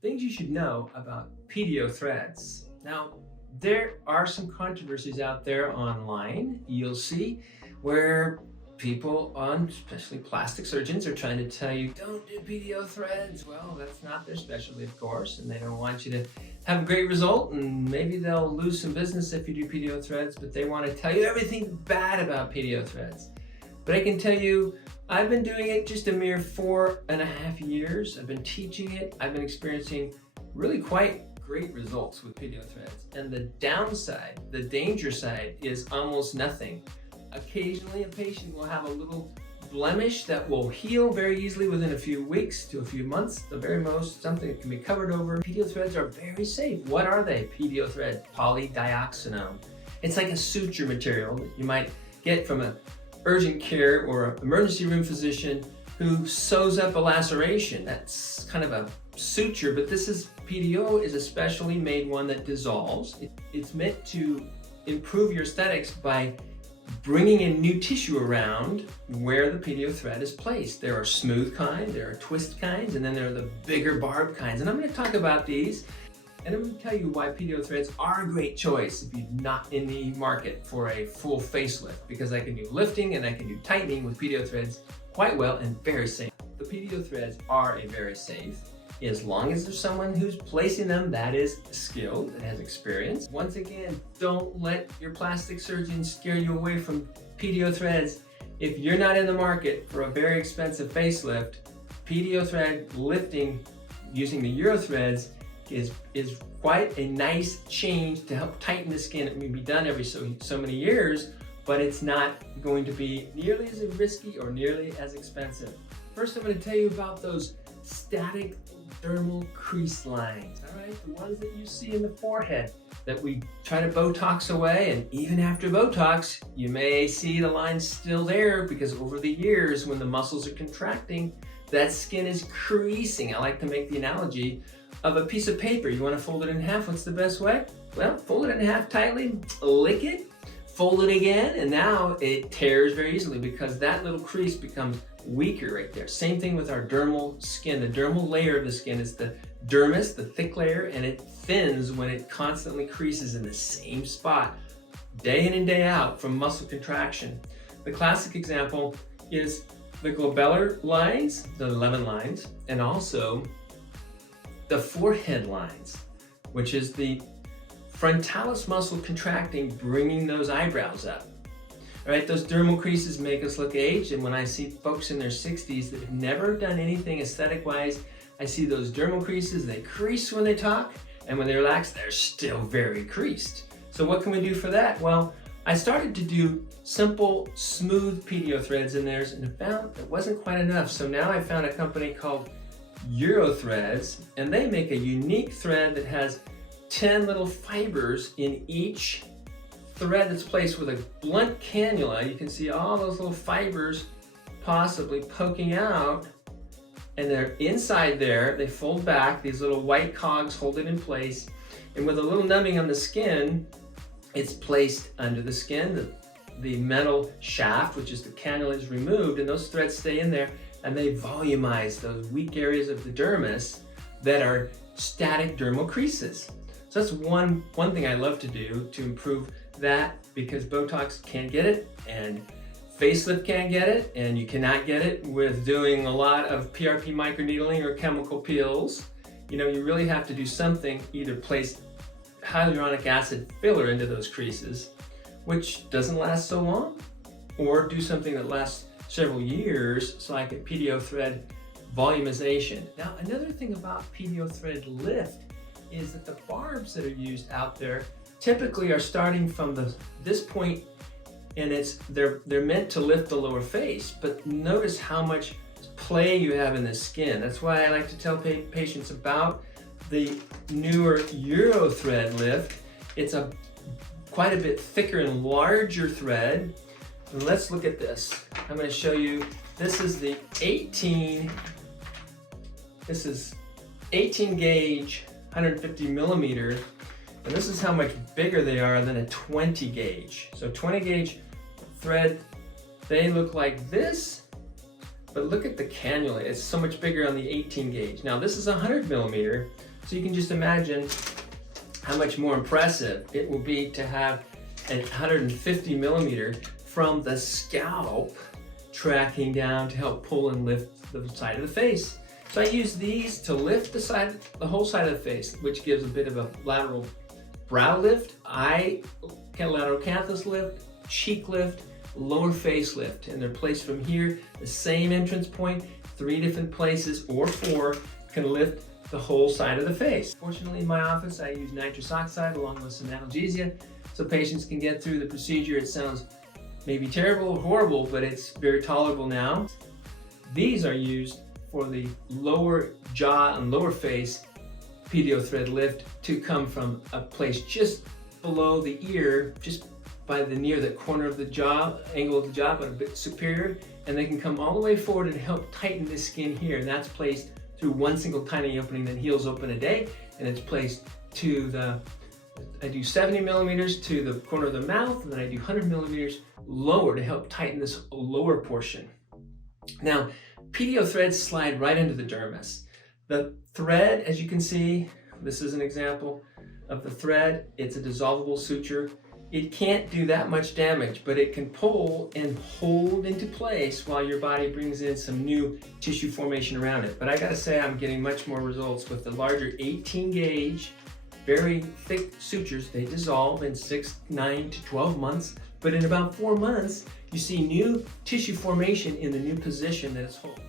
Things you should know about PDO threads. Now, there are some controversies out there online, you'll see, where people especially plastic surgeons, are trying to tell you, don't do PDO threads. Well, that's not their specialty, of course, and they don't want you to have a great result, and maybe they'll lose some business if you do PDO threads, but they want to tell you everything bad about PDO threads. But I can tell you, I've been doing it just a mere 4.5 years. I've been teaching it. I've been experiencing really quite great results with PDO threads. And the downside, the danger side, is almost nothing. Occasionally a patient will have a little blemish that will heal very easily within a few weeks to a few months, the very most, something that can be covered over. PDO threads are very safe. What are they? PDO thread, polydioxanone. It's like a suture material that you might get from a urgent care or emergency room physician who sews up a laceration. That's kind of a suture, but PDO is a specially made one that dissolves. It's meant to improve your aesthetics by bringing in new tissue around where the PDO thread is placed. There are smooth kinds, there are twist kinds, and then there are the bigger barbed kinds. And I'm going to talk about these. And I'm going to tell you why PDO threads are a great choice if you're not in the market for a full facelift, because I can do lifting and I can do tightening with PDO threads quite well and very safe. The PDO threads are very safe as long as there's someone who's placing them that is skilled, that has experience. Once again, don't let your plastic surgeon scare you away from PDO threads. If you're not in the market for a very expensive facelift, PDO thread lifting using the Euro threads is quite a nice change to help tighten the skin. It may be done every so many years, but it's not going to be nearly as risky or nearly as expensive. First, I'm going to tell you about those static dermal crease lines, all right? The ones that you see in the forehead that we try to Botox away, and even after Botox, you may see the lines still there because over the years when the muscles are contracting, that skin is creasing. I like to make the analogy of a piece of paper. You want to fold it in half. What's the best way? Well, fold it in half tightly, lick it, fold it again, and now it tears very easily because that little crease becomes weaker right there. Same thing with our dermal skin. The dermal layer of the skin is the dermis, the thick layer, and it thins when it constantly creases in the same spot day in and day out from muscle contraction. The classic example is the glabellar lines, the 11 lines, and also the forehead lines, which is the frontalis muscle contracting, bringing those eyebrows up. All right, those dermal creases make us look aged, and when I see folks in their 60s that have never done anything aesthetic-wise, I see those dermal creases, they crease when they talk, and when they relax, they're still very creased. So what can we do for that? Well, I started to do simple, smooth PDO threads in theirs, and I found it wasn't quite enough. So now I found a company called Euro Threads, and they make a unique thread that has 10 little fibers in each thread that's placed with a blunt cannula. You can see all those little fibers possibly poking out, and they're inside there. They fold back. These little white cogs hold it in place, and with a little numbing on the skin, it's placed under the skin. The metal shaft, which is the cannula, is removed, and those threads stay in there, and they volumize those weak areas of the dermis that are static dermal creases. So that's one thing I love to do to improve that, because Botox can't get it and facelift can't get it, and you cannot get it with doing a lot of PRP microneedling or chemical peels. You know, you really have to do something, either place hyaluronic acid filler into those creases, which doesn't last so long, or do something that lasts several years, so I get PDO thread volumization. Now, another thing about PDO thread lift is that the barbs that are used out there typically are starting from this point, and they're meant to lift the lower face, but notice how much play you have in the skin. That's why I like to tell patients about the newer Euro thread lift. It's quite a bit thicker and larger thread. And let's look at this. I'm going to show you, this is 18 gauge, 150 millimeter, and this is how much bigger they are than a 20 gauge. So 20 gauge thread, they look like this, but look at the cannula. It's so much bigger on the 18 gauge. Now this is 100 millimeter, So you can just imagine how much more impressive it will be to have a 150 millimeter from the scalp tracking down to help pull and lift the side of the face. So I use these to lift the whole side of the face, which gives a bit of a lateral brow lift, lateral canthus lift, cheek lift, lower face lift, and they're placed from here, the same entrance point, 3 different places or 4 can lift the whole side of the face. Fortunately, in my office, I use nitrous oxide along with some analgesia so patients can get through the procedure. It sounds maybe terrible or horrible, but it's very tolerable now. These are used for the lower jaw and lower face PDO thread lift to come from a place just below the ear, just by near the corner of the jaw, angle of the jaw, but a bit superior, and they can come all the way forward and help tighten the skin here, and that's placed through one single tiny opening that heals open a day, and it's placed to I do 70 millimeters to the corner of the mouth, and then I do 100 millimeters lower to help tighten this lower portion. Now, PDO threads slide right into the dermis. The thread, as you can see, this is an example of the thread. It's a dissolvable suture. It can't do that much damage, but it can pull and hold into place while your body brings in some new tissue formation around it. But I gotta say, I'm getting much more results with the larger 18 gauge, very thick sutures. They dissolve in 6, 9 to 12 months, but in about 4 months, you see new tissue formation in the new position that it's holding.